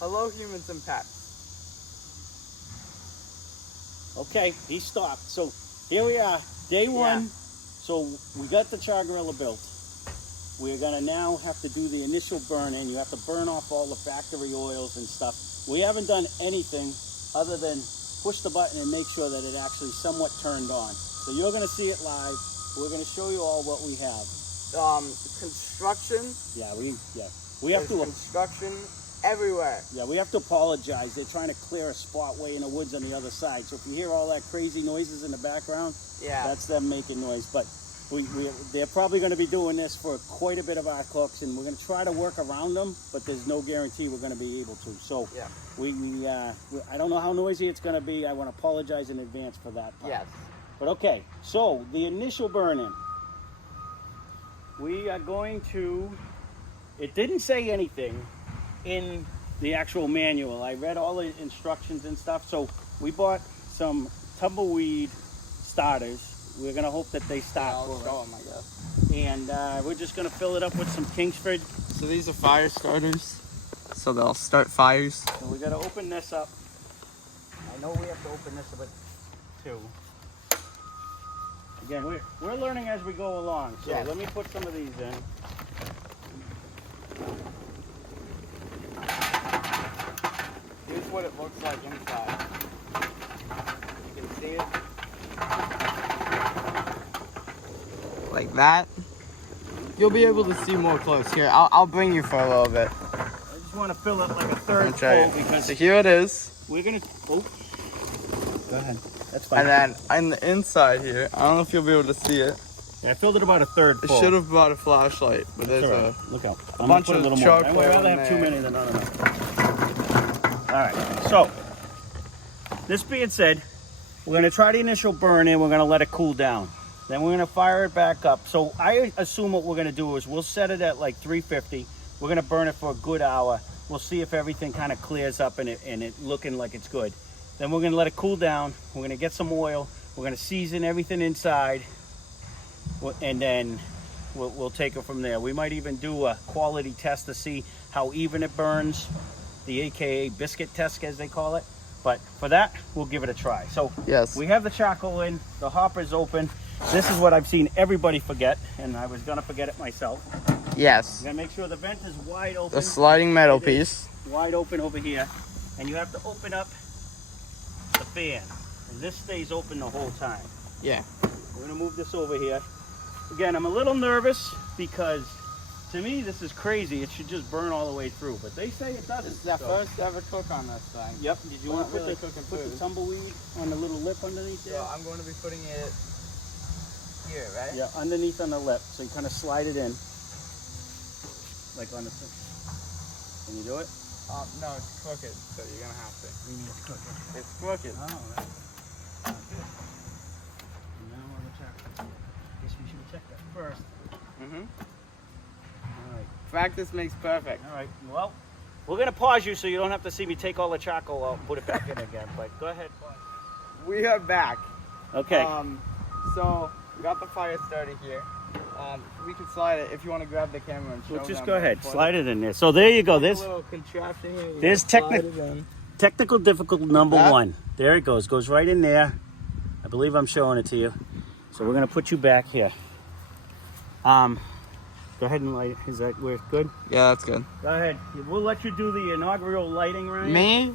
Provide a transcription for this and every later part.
Hello, humans and pets. Okay, he stopped. So here we are, day one. Yeah. So we got the Char-Griller built. We're gonna now have to do the initial burn-in. You have to burn off all the factory oils and stuff. We haven't done anything other than push the button and make sure that it actually somewhat turned on. So you're gonna see it live. We're gonna show you all what we have. Construction. We have to. Construction everywhere. Yeah, we have to apologize. They're trying to clear a spot way in the woods on the other side. So if you hear all that crazy noises in the background, yeah, that's them making noise. But they're probably going to be doing this for quite a bit of our cooks, and we're going to try to work around them, but there's no guarantee we're going to be able to. So yeah, I don't know how noisy it's going to be. I want to apologize in advance for that part. Yes. But okay, so the initial burn-in. We are going to, it didn't say anything in the actual manual. I read all the instructions and stuff. So we bought some tumbleweed starters. We're gonna hope that they start for us. I guess. And we're just gonna fill it up with some Kingsford. So these are fire starters. So they'll start fires. So we gotta open this up. I know we have to open this up too. Again, we're learning as we go along. So yes. Let me put some of these in. Here's what it looks like inside. You can see it. Like that. You'll be able to see more close. Here, I'll bring you for a little bit. I just want to fill it like a third full because so here it is. We're gonna. Oh, go ahead. That's fine. And then on the inside here, I don't know if you'll be able to see it. Yeah, I filled it about a third full. It should have brought a flashlight, but there's right. Look out. a bunch of charcoal. I'd rather have too many than not enough. All right. So, this being said, we're gonna try the initial burn in. We're gonna let it cool down. Then we're gonna fire it back up. So I assume what we're gonna do is we'll set it at like 350. We're gonna burn it for a good hour. We'll see if everything kind of clears up and it looking like it's good. Then we're gonna let it cool down. We're gonna get some oil. We're gonna season everything inside, and then we'll take it from there. We might even do a quality test to see how even it burns, the AKA biscuit test as they call it. But for that, we'll give it a try. So yes, we have the charcoal in, the hopper's open. This is what I've seen everybody forget, and I was gonna forget it myself. Yes. I'm gonna make sure the vent is wide open. The sliding metal piece. Wide open over here. And you have to open up the fan. And this stays open the whole time. Yeah. We're gonna move this over here. Again, I'm a little nervous because to me this is crazy. It should just burn all the way through, but they say it doesn't. This is our first ever cook on this thing. Yep. Did you want to really put the tumbleweed on the little lip underneath there? So I'm going to be putting it here, right? Yeah, underneath on the lip. So you kind of slide it in. Like on the... Can you do it? No, it's crooked, so you're going to have to. You mean it's crooked? It's crooked. Oh, that's not good. Now on the check. Guess we should check that first. Mm-hmm. All right. Practice makes perfect. All right. Well, we're going to pause you so you don't have to see me take all the charcoal out and put it back in again. But go ahead. We are back. Okay. So we got the fire started here. We can slide it if you want to grab the camera and show Well, just them go ahead. what- Slide it in there. So there you go. There's There's a little contraption here. You there's gotta slide it in. technical difficult number That? 1. There it goes. Goes right in there. I believe I'm showing it to you. So we're going to put you back here. Go ahead and light. Is that where it's good? Yeah, that's good. Go ahead. We'll let you do the inaugural lighting, Ryan. Me?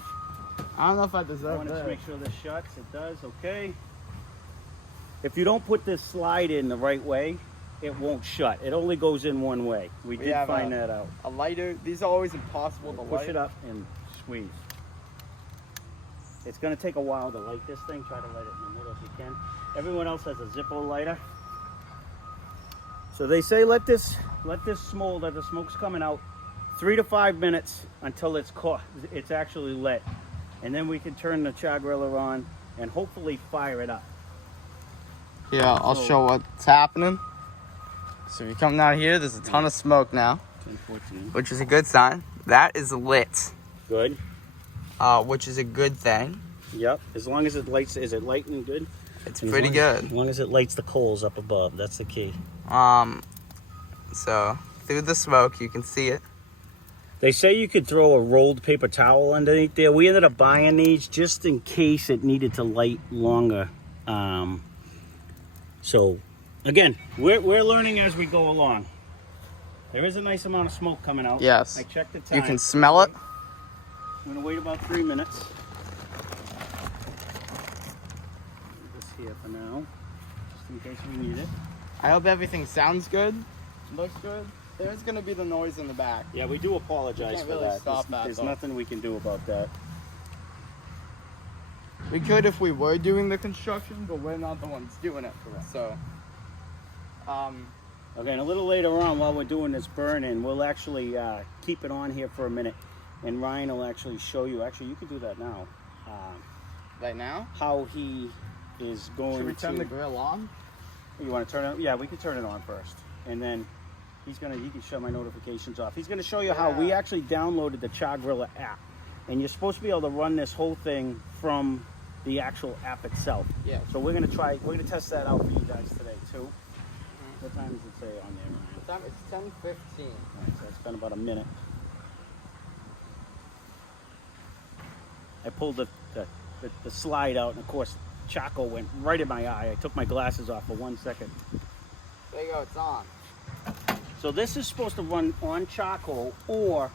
I don't know if I I deserve want to that. make sure this shuts. It does. Okay. If you don't put this slide in the right way, it won't shut. It only goes in one way. We did have find that out. A lighter. These are always impossible to Push light. it up and squeeze. It's going to take a while to light this thing. Try to light it in the middle if you can. Everyone else has a Zippo lighter. So they say let this smolder, the smoke's coming out, 3 to 5 minutes until it's actually lit. And then we can turn the Char-Griller on and hopefully fire it up. Yeah, I'll show what's happening. So if you come down here, there's a ton of smoke now, 10-14. which is a good sign. That is lit, Good. which is a good thing. Yep. As long as it lights, is it lighting good? It's pretty good. As long as it lights the coals up above, that's the key. So through the smoke, you can see it. They say you could throw a rolled paper towel underneath there. We ended up buying these just in case it needed to light longer. So, again, we're learning as we go along. There is a nice amount of smoke coming out. Yes. I checked the time. You can smell it. I'm going to wait about 3 minutes. Leave this here for now, just in case we need it. I hope everything sounds good, looks good. There's going to be the noise in the back. Yeah, we do apologize for really that. stop that, There's though. nothing we can do about that. We could if we were doing the construction, but we're not the ones doing it. Correct. So, Okay, and a little later on while we're doing this burn-in, we'll actually keep it on here for a minute, and Ryan will actually show you, actually you can do that now, right now, how he is going should we turn to... the grill on? You want to turn it? Yeah, we can turn it on first. And then he can shut my notifications off. He's going to show you how we actually downloaded the Char-Griller app. And you're supposed to be able to run this whole thing from the actual app itself. Yeah. So we're going to test that out for you guys today too. What time does it say on there, Ryan? It's 10:15. Alright, so it's been about a minute. I pulled the slide out, and of course, charcoal went right in my eye. I took my glasses off for 1 second. There you go, it's on. So this is supposed to run on charcoal, or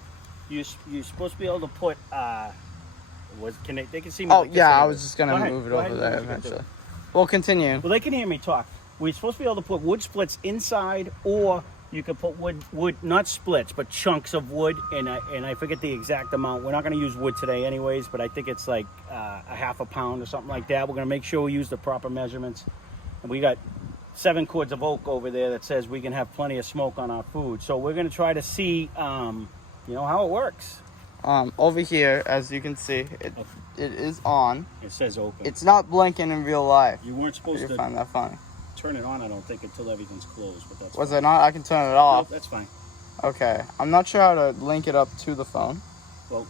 you're supposed to be able to put. They can see me. Oh like this yeah, I anyway. was just gonna move it Go over ahead, there do what you gotta eventually. do. We'll continue. Well, they can hear me talk. We're supposed to be able to put wood splits inside, or you could put wood, not splits, but chunks of wood, and I forget the exact amount. We're not going to use wood today anyways, but I think it's like a half a pound or something like that. We're going to make sure we use the proper measurements. And we got 7 cords of oak over there that says we can have plenty of smoke on our food. So we're going to try to see, how it works. Over here, as you can see, it is on. It says open. It's not blinking in real life. You weren't supposed You to find that funny? turn it on, I don't think, until everything's closed, but that's Was fine. it not? I can turn it Nope, off. that's fine. Okay. I'm not sure how to link it up to the phone. Well,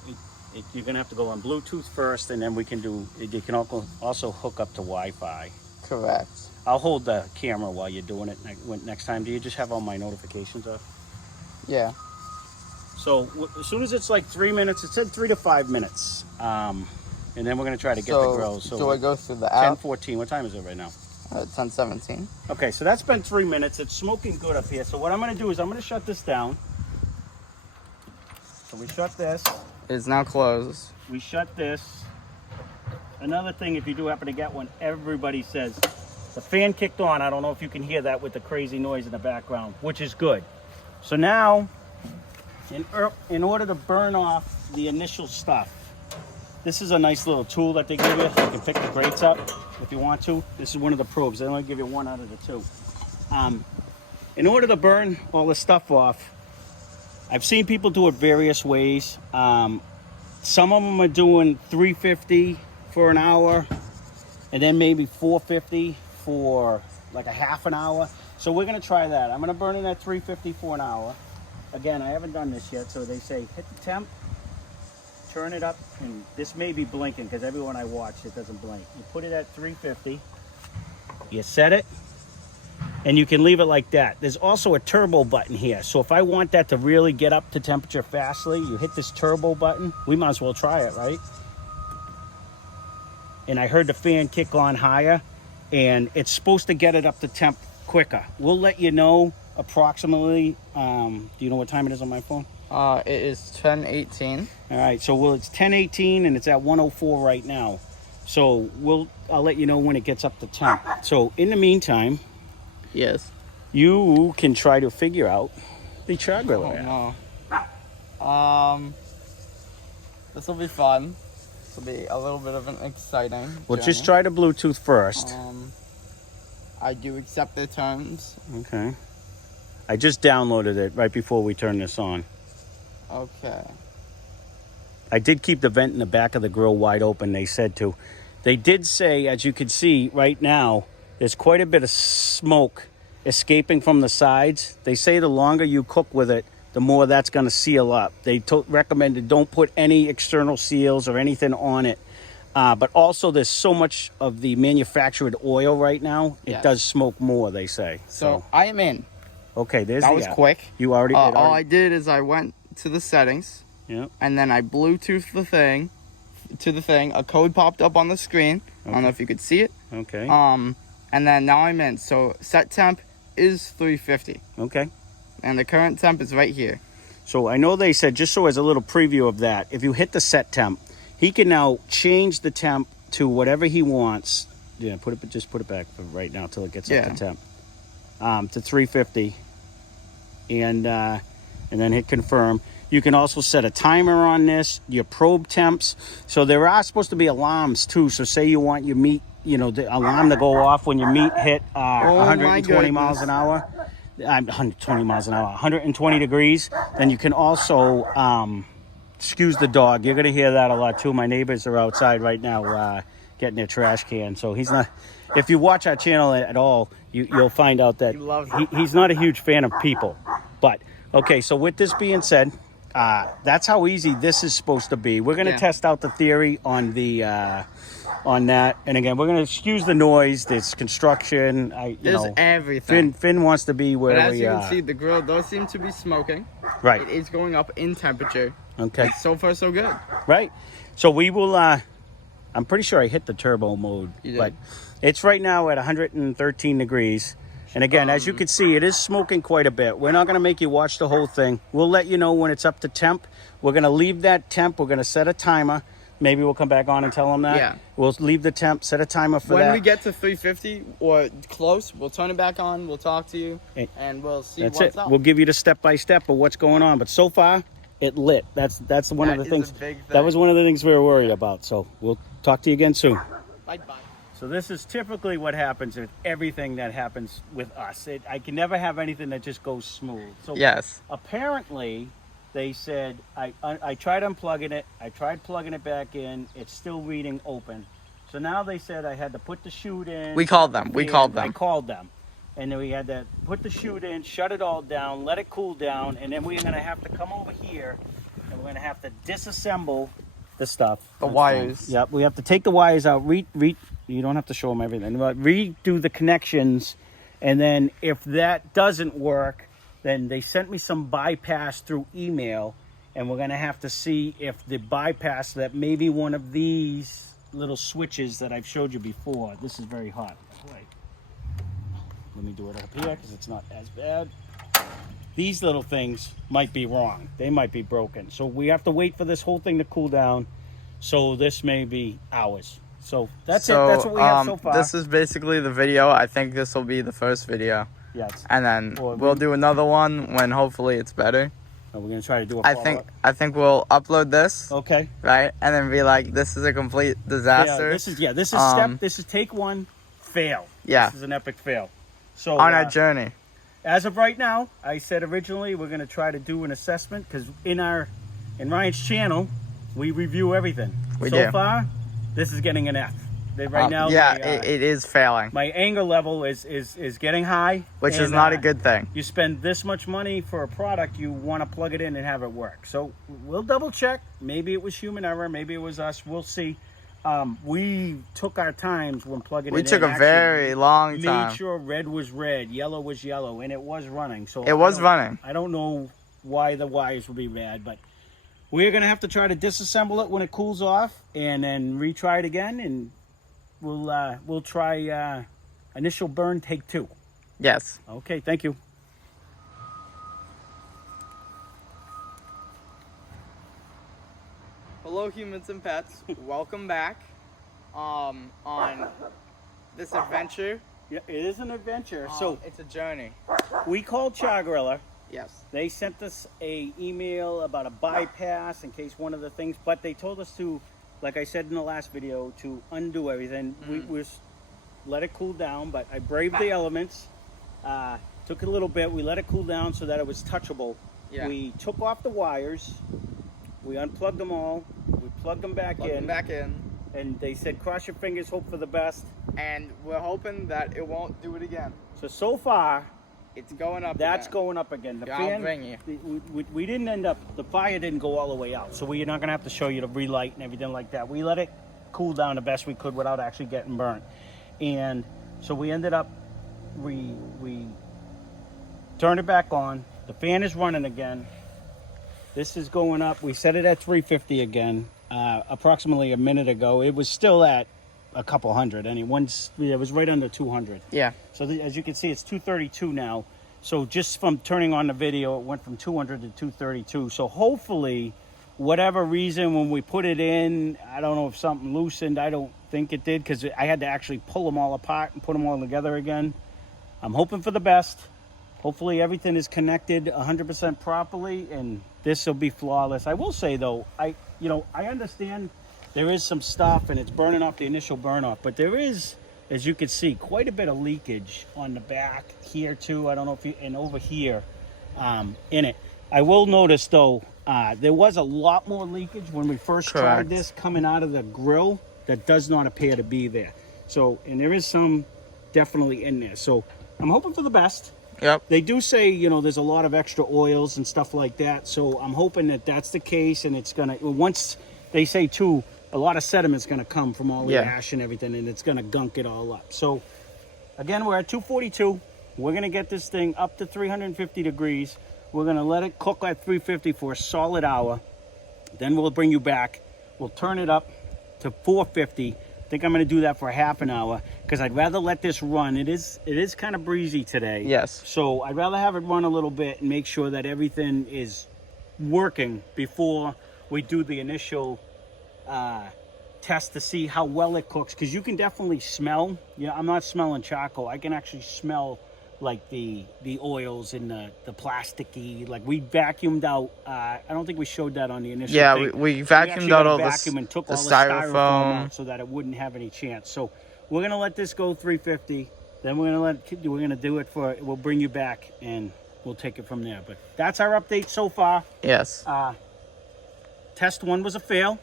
you're going to have to go on Bluetooth first, and then you can also hook up to Wi-Fi. Correct. I'll hold the camera while you're doing it next time. Do you just have all my notifications off? Yeah. So as soon as it's like 3 minutes, it said 3 to 5 minutes. And then we're going to try to get the grill. So do I go through the app? 10:14. What time is it right now? 10:17. Okay, so that's been 3 minutes. It's smoking good up here. So what I'm going to do is I'm going to shut this down. So we shut this. It's now closed. We shut this. Another thing, if you do happen to get one, everybody says the fan kicked on. I don't know if you can hear that with the crazy noise in the background, which is good. So now, in order to burn off the initial stuff, this is a nice little tool that they give you. You can pick the grates up if you want to. This is one of the probes. They only give you one out of the 2. In order to burn all this stuff off, I've seen people do it various ways. Some of them are doing 350 for an hour, and then maybe 450 for like a half an hour. So we're gonna try that. I'm gonna burn it at 350 for an hour. Again, I haven't done this yet, so they say hit the temp, turn it up, and this may be blinking because everyone I watched, it doesn't blink. You put it at 350, you set it, and you can leave it like that. There's also a turbo button here, so if I want that to really get up to temperature fastly, you hit this turbo button. We might as well try it, right? And I heard the fan kick on higher, and it's supposed to get it up to temp quicker. We'll let you know approximately. Do you know what time it is on my phone? It is 10:18. All right, so it's 10:18 and it's at 104 right now. So I'll let you know when it gets up to temp. So in the meantime, Yes. you can try to figure out the Char-Griller. No. This will be fun. This will be a little bit of an exciting. We'll journey. just try to Bluetooth first. I do accept the terms. Okay. I just downloaded it right before we turned this on. Okay. I did keep the vent in the back of the grill wide open, they said to. They did say, as you can see right now, there's quite a bit of smoke escaping from the sides. They say the longer you cook with it, the more that's going to seal up. They recommended don't put any external seals or anything on it. But also there's so much of the manufactured oil right now, it does smoke more, they say. So I am in. Okay, there's That the was app. quick. You already, All I did is I went to the settings. Yeah. And then I Bluetooth the thing to the thing. A code popped up on the screen. Okay. I don't know if you could see it. Okay. And then now I'm in. So set temp is 350. Okay. And the current temp is right here. So I know they said, just so as a little preview of that, if you hit the set temp, he can now change the temp to whatever he wants. Yeah, just put it back for right now till it gets up to temp. To 350. And then hit confirm. You can also set a timer on this, your probe temps. So there are supposed to be alarms too. So say you want your meat, the alarm to go off when your meat hit 120 miles an hour. 120 miles an hour, 120 degrees. Then you can also, excuse the dog. You're going to hear that a lot too. My neighbors are outside right now getting their trash can. So he's not, if you watch our channel at all, you'll find out that he's not a huge fan of people. But, okay, so with this being said, that's how easy this is supposed to be. We're going to test out the theory on the on that. And again, we're going to excuse the noise. There's construction. There's everything. Finn wants to be where as you can see, the grill does seem to be smoking. Right. It is going up in temperature. Okay. And so far, so good. Right. So we will, I'm pretty sure I hit the turbo mode. You did. But it's right now at 113 degrees. And again, as you can see, it is smoking quite a bit. We're not going to make you watch the whole thing. We'll let you know when it's up to temp. We're going to leave that temp. We're going to set a timer. Maybe we'll come back on and tell them that. Yeah. We'll leave the temp, set a timer for that. When we get to 350 or close, we'll turn it back on. We'll talk to you, and we'll see what's up. We'll give you the step-by-step of what's going on. But so far, it lit. That's one of the things. That was one of the things we were worried about. So we'll talk to you again soon. Bye-bye. So this is typically what happens with everything that happens with us. I can never have anything that just goes smooth. So yes. Apparently, they said, I tried unplugging it. I tried plugging it back in. It's still reading open. So now they said I had to put the chute in. We called them. I called them. And then we had to put the chute in, shut it all down, let it cool down. And then we're going to have to come over here and we're going to have to disassemble the stuff. The wires. Yep. We have to take the wires out. You don't have to show them everything. But redo the connections. And then if that doesn't work, then they sent me some bypass through email, and we're going to have to see if the bypass, that maybe one of these little switches that I've showed you before. This is very hot. Wait. Let me do it up here because it's not as bad. These little things might be wrong. They might be broken. So we have to wait for this whole thing to cool down. So this may be hours. So that's it. That's what we have so far. This is basically the video. I think this will be the first video. Yes. And then we'll do another one when hopefully it's better. We're going to try to do a follow-up. I think we'll upload this. Okay. Right? And then be like, this is a complete disaster. Yeah, this is take one, fail. Yeah. This is an epic fail. So on our journey. As of right now, I said originally we're going to try to do an assessment because in Ryan's channel, we review everything. So far, this is getting an F. Right now, it is failing. My anger level is getting high, which is not a good thing. You spend this much money for a product, you want to plug it in and have it work. So we'll double check. Maybe it was human error. Maybe it was us. We'll see. We took our times when plugging it in. We took a very long time. Made sure red was red, yellow was yellow, and it was running. So it was running. I don't know why the wires would be bad, but we're gonna have to try to disassemble it when it cools off, and then retry it again, and we'll try initial burn take 2. Yes. Okay, thank you. Hello, humans and pets. Welcome back on this adventure. Yeah, it is an adventure. So it's a journey. We called Char-Griller. Yes. They sent us a email about a bypass in case one of the things, but they told us to, like I said in the last video, to undo everything. We let it cool down, but I braved the elements. Took a little bit. We let it cool down so that it was touchable. Yeah. We took off the wires. We unplugged them all. We plugged them back in. And they said, cross your fingers, hope for the best. And we're hoping that it won't do it again. So far, it's going up. That's going up again. The fan, we didn't end up, the fire didn't go all the way out. So we're not going to have to show you the relight and everything like that. We let it cool down the best we could without actually getting burnt. And so we ended up, we turned it back on. The fan is running again. This is going up. We set it at 350 again. Approximately a minute ago, it was still at a couple hundred. It was right under 200. Yeah. So as you can see, it's 232 now. So just from turning on the video, it went from 200 to 232. So hopefully, whatever reason, when we put it in, I don't know if something loosened. I don't think it did, because I had to actually pull them all apart and put them all together again. I'm hoping for the best. Hopefully everything is connected 100% properly, and this will be flawless. I will say though, I understand there is some stuff and it's burning off the initial burn off, but there is, as you can see, quite a bit of leakage on the back here too. I don't know if you, and over here in it. I will notice though, there was a lot more leakage when we first tried this coming out of the grill that does not appear to be there. So, and there is some definitely in there. So I'm hoping for the best. Yep. They do say, there's a lot of extra oils and stuff like that. So I'm hoping that that's the case, and it's going to, once they say too, a lot of sediment's going to come from all the ash and everything, and it's going to gunk it all up. So again, we're at 242. We're going to get this thing up to 350 degrees. We're going to let it cook at 350 for a solid hour. Then we'll bring you back. We'll turn it up to 450. I think I'm going to do that for a half an hour, because I'd rather let this run. It is kind of breezy today. Yes. So I'd rather have it run a little bit and make sure that everything is working before we do the initial test to see how well it cooks. Because you can definitely smell. I'm not smelling charcoal. I can actually smell like the oils and the plasticky. Like we vacuumed out. I don't think we showed that on the initial. Yeah, thing. we vacuumed out all vacuum and took the all styrofoam out so that it wouldn't have any chance. So we're gonna let this go 350. Then we're gonna do it for. We'll bring you back and we'll take it from there. But that's our update so far. Yes. Test 1 was a fail.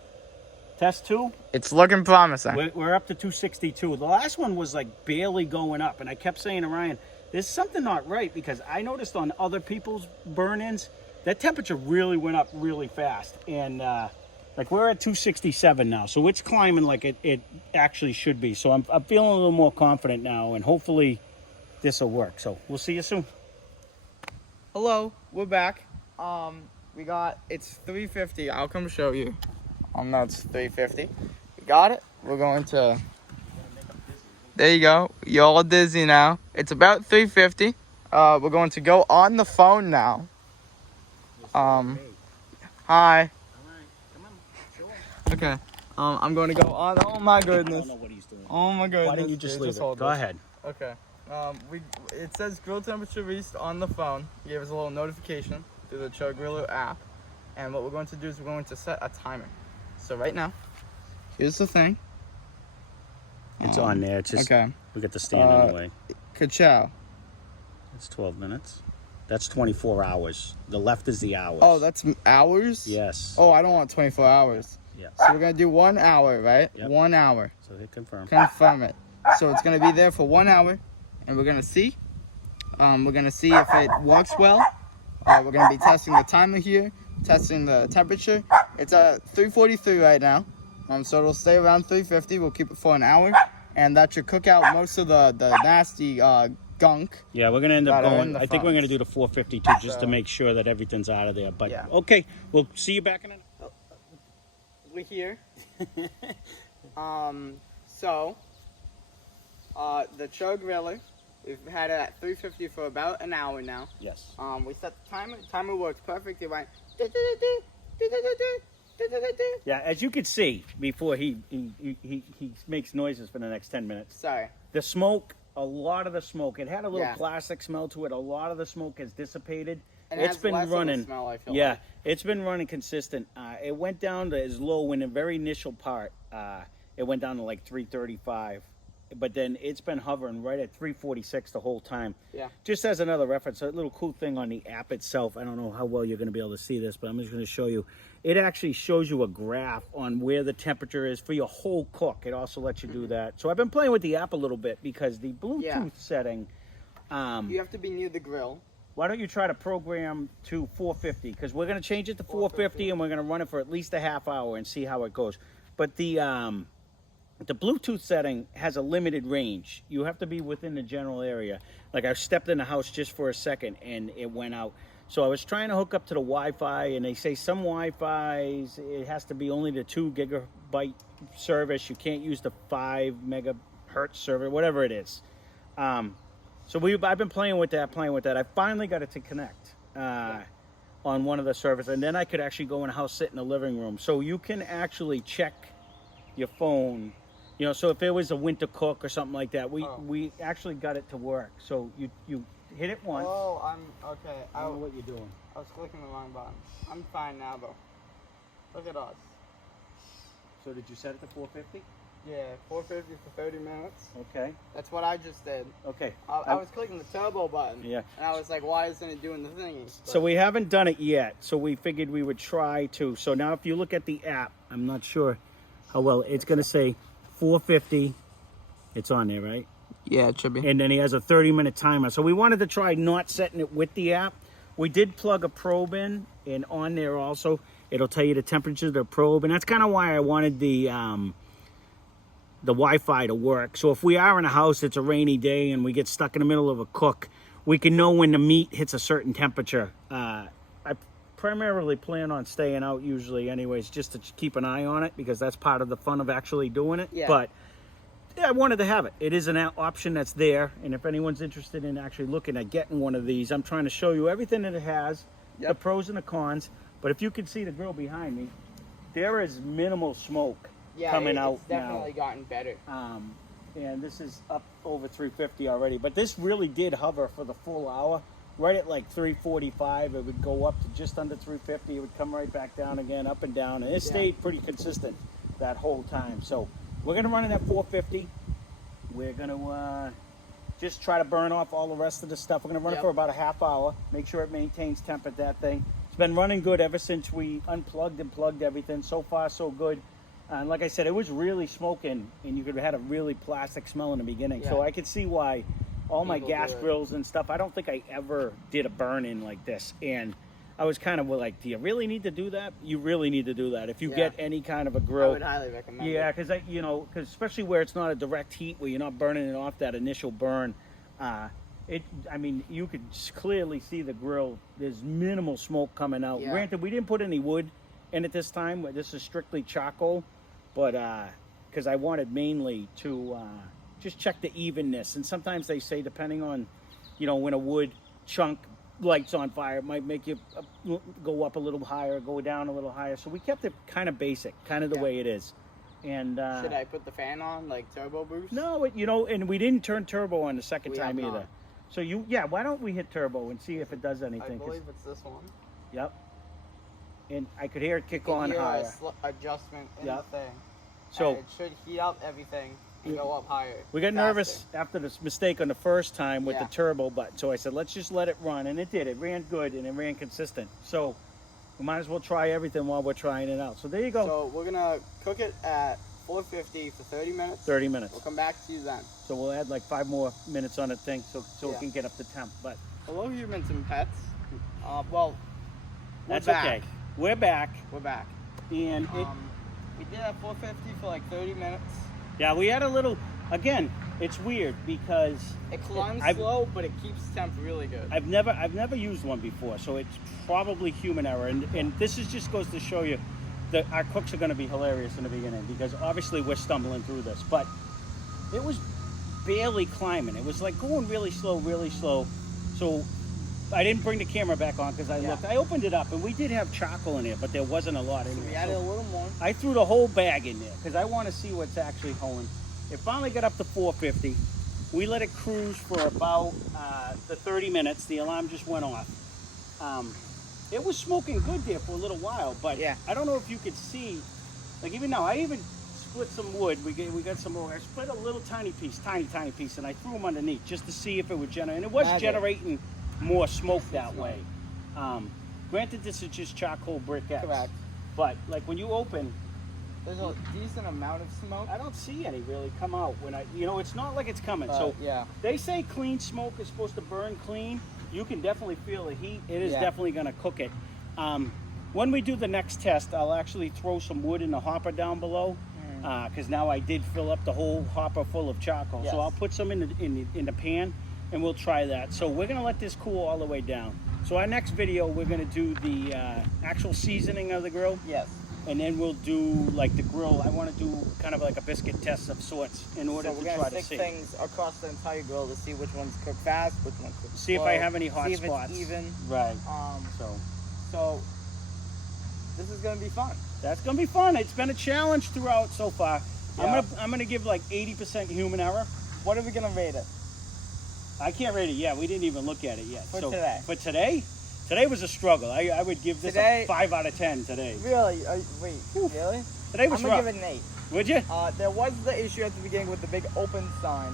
Test 2. It's looking promising. We're up to 262. The last one was like barely going up, and I kept saying to Ryan, there's something not right, because I noticed on other people's burn-ins, that temperature really went up really fast. And like we're at 267 now, so it's climbing like it actually should be. So I'm feeling a little more confident now, and hopefully this will work. So we'll see you soon. Hello, we're back. It's 350. I'll come show you. No, it's 350. We got it. We're going to. There you go. You're all dizzy now. It's about 350. We're going to go on the phone now. Hi. Okay. I'm going to go on. Oh my goodness. I don't know what he's doing. Oh my goodness. Why don't you just leave it? Go ahead. Okay. It says grill temperature reached on the phone. He gave us a little notification through the Char-Griller app. And what we're going to do is we're going to set a timer. So right now, here's the thing. It's on there. It's just okay. We get the stand in the way. Ka-chow. It's 12 minutes. That's 24 hours. The left is the hours. Oh, that's hours? Yes. Oh, I don't want 24 hours. Yeah. So we're going to do 1 hour, right? Yep. 1 hour. So hit confirm. Confirm it. So it's going to be there for 1 hour, and we're going to see. We're going to see if it works well. We're going to be testing the timer here, testing the temperature. It's at 343 right now. So it'll stay around 350. We'll keep it for an hour, and that should cook out most of the nasty gunk. Yeah, we're gonna end up going. I think we're gonna do the 452 just to make sure that everything's out of there. But yeah. Okay, we'll see you back in a. We're here. The Char-Griller, we've had it at 350 for about an hour now. Yes. We set the timer. The timer works perfect. It went. Yeah, as you can see, before he makes noises for the next 10 minutes. Sorry. The smoke, a lot of the smoke, it had a little plastic smell to it. A lot of the smoke has dissipated. And it's been running. Smell, I feel like. It's been running consistent. It went down to as low in the very initial part. It went down to like 335. But then it's been hovering right at 346 the whole time. Yeah. Just as another reference, a little cool thing on the app itself. I don't know how well you're going to be able to see this, but I'm just going to show you. It actually shows you a graph on where the temperature is for your whole cook. It also lets you do that. So I've been playing with the app a little bit because the Bluetooth setting. You have to be near the grill. Why don't you try to program to 450? Because we're going to change it to 450 and we're going to run it for at least a half hour and see how it goes. But the Bluetooth setting has a limited range. You have to be within the general area. Like I stepped in the house just for a second and it went out. So I was trying to hook up to the Wi-Fi, and they say some Wi-Fi's, it has to be only the 2 gigabyte service. You can't use the 5 megahertz server, whatever it is. So I've been playing with that. I finally got it to connect on one of the servers, and then I could actually go in the house, sit in the living room. So you can actually check your phone. You know, so if it was a winter cook or something like that, we actually got it to work. So you hit it once. Oh, I'm okay. I don't know what you're doing. I was clicking the wrong button. I'm fine now, though. Look at us. So did you set it to 450? Yeah, 450 for 30 minutes. Okay. That's what I just did. Okay. I was clicking the turbo button. Yeah. And I was like, why isn't it doing the thingy? But So we haven't done it yet. So we figured we would try to. So now if you look at the app, I'm not sure how well it's going to say 450. It's on there, right? yeah, it should be. And then he has a 30-minute timer. So we wanted to try not setting it with the app. We did plug a probe in, and on there also, it'll tell you the temperature of the probe. And that's kind of why I wanted the Wi-Fi to work. So if we are in a house, it's a rainy day, and we get stuck in the middle of a cook, we can know when the meat hits a certain temperature. I primarily plan on staying out usually anyways, just to keep an eye on it, because that's part of the fun of actually doing it. Yeah. But yeah, I wanted to have it. It is an option that's there, and if anyone's interested in actually looking at getting one of these, I'm trying to show you everything that it has, the pros and the cons. But if you can see the grill behind me, there is minimal smoke coming out it's definitely gotten better. and this is up over 350 already. But this really did hover for the full hour. Right at like 345, it would go up to just under 350. It would come right back down again, up and down, and it stayed pretty consistent that whole time. So we're gonna run it at 450. We're gonna just try to burn off all the rest of the stuff. We're gonna run it for about a half hour. Make sure it maintains temp at that thing. It's been running good ever since we unplugged and plugged everything. So far, so good. And like I said, it was really smoking, and you could have had a really plastic smell in the beginning. So I could see why all my gas grills and stuff, I don't think I ever did a burn-in like this. And I was kind of like, do you really need to do that? You really need to do that. If you get any kind of a grill. I would highly recommend it. Yeah, because, especially where it's not a direct heat, where you're not burning it off that initial burn. I mean, you could clearly see the grill. There's minimal smoke coming out. Yeah. Granted, we didn't put any wood in it this time. This is strictly charcoal. But because I wanted mainly to just check the evenness. And sometimes they say, depending on, when a wood chunk lights on fire, it might make you go up a little higher, go down a little higher. So we kept it kind of basic, kind of the way it is. And should I put the fan on, like turbo boost? No, and we didn't turn turbo on the second time either. Not. So why don't we hit turbo and see if it does anything? I believe it's this one. Yep. And I could hear it kick on higher. Adjustment in the thing. So and it should heat up everything and go up higher. We got nervous after this mistake on the first time with the turbo button. So I said, let's just let it run. And it did. It ran good and it ran consistent. So we might as well try everything while we're trying it out. So there you go. So we're going to cook it at 450 for 30 minutes. 30 minutes. We'll come back to you then. So we'll add like 5 more minutes on the thing so it can get up to temp. But hello, humans and pets. Well, that's back. Okay. We're back. We're back. And we did have 450 for like 30 minutes. Yeah, we had a little, again, it's weird because it climbs slow, but it keeps temp really good. I've never used one before, so it's probably human error. And this just goes to show you that our cooks are going to be hilarious in the beginning, because obviously we're stumbling through this, but it was barely climbing. It was like going really slow, really slow. So I didn't bring the camera back on because I looked. I opened it up, and we did have charcoal in there, but there wasn't a lot in there. We added a little more. I threw the whole bag in there because I want to see what's actually going. It finally got up to 450. We let it cruise for about the 30 minutes. The alarm just went off. It was smoking good there for a little while, but I don't know if you could see. Like even now, I even split some wood. We got some more. I split a little tiny piece, tiny piece, and I threw them underneath just to see if it would generate. And it was generating more smoke that way. Granted, this is just charcoal briquettes. Correct. But like when you open, there's a decent amount of smoke. I don't see any really come out when it's not like it's coming. So they say clean smoke is supposed to burn clean. You can definitely feel the heat. It is definitely going to cook it. When we do the next test, I'll actually throw some wood in the hopper down below, because now I did fill up the whole hopper full of charcoal. So I'll put some in the pan, and we'll try that. So we're going to let this cool all the way down. So our next video, we're gonna do the actual seasoning of the grill. Yes. And then we'll do like the grill. I want to do kind of like a biscuit test of sorts in order to try to see. Stick things across the entire grill to see which ones cook fast, which ones cook See slow, if I have any hot see spots. if it's even. Right. So this is gonna be fun. That's gonna be fun. It's been a challenge throughout so far. Yeah. I'm gonna give like 80% human error. What are we gonna rate it? I can't rate it yet. We didn't even look at it yet. For today. For today? Today was a struggle. I would give this a 5 out of 10 today. Really? Wait, really? Today was I'm rough. gonna give it an 8. Would you? There was the issue at the beginning with the big open sign.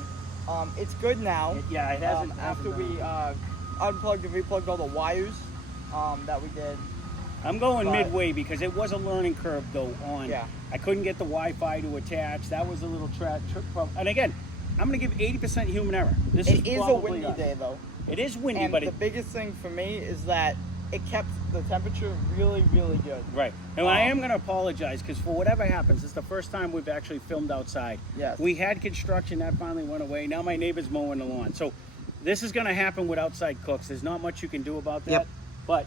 It's good now. It hasn't. After we unplugged and replugged all the wires that we did. I'm going midway because it was a learning curve though on. Yeah. I couldn't get the Wi-Fi to attach. That was a little trick problem. And again, I'm going to give 80% human error. This It is a probably windy day though. It is windy, And but the biggest thing for me is that it kept the temperature really, really good. right. And I am going to apologize because for whatever happens, it's the first time we've actually filmed outside. Yes. We had construction that finally went away. Now my neighbor's mowing the lawn. So this is going to happen with outside cooks. There's not much you can do about that. Yep. But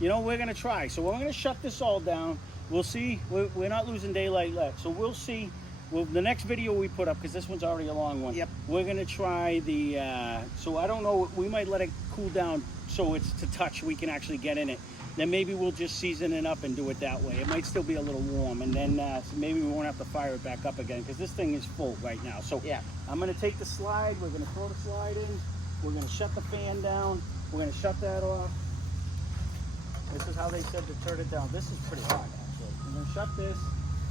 you know, we're going to try. So we're going to shut this all down. We'll see. We're not losing daylight yet. So we'll see. Well, the next video we put up, because this one's already a long one. Yep. We're gonna try the. So I don't know. We might let it cool down so it's to touch. We can actually get in it. Then maybe we'll just season it up and do it that way. It might still be a little warm, and then so maybe we won't have to fire it back up again because this thing is full right now. So Yeah. I'm gonna take the slide. We're gonna throw the slide in. We're gonna shut the fan down. We're gonna shut that off. This is how they said to turn it down. This is pretty hot actually. I'm gonna shut this.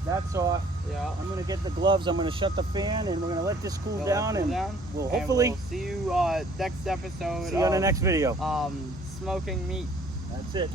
That's off. Yeah. I'm gonna get the gloves. I'm gonna shut the fan, and we're gonna let this cool down, and we'll hopefully we'll see you next episode. see you on the next video. Smoking meat. That's it.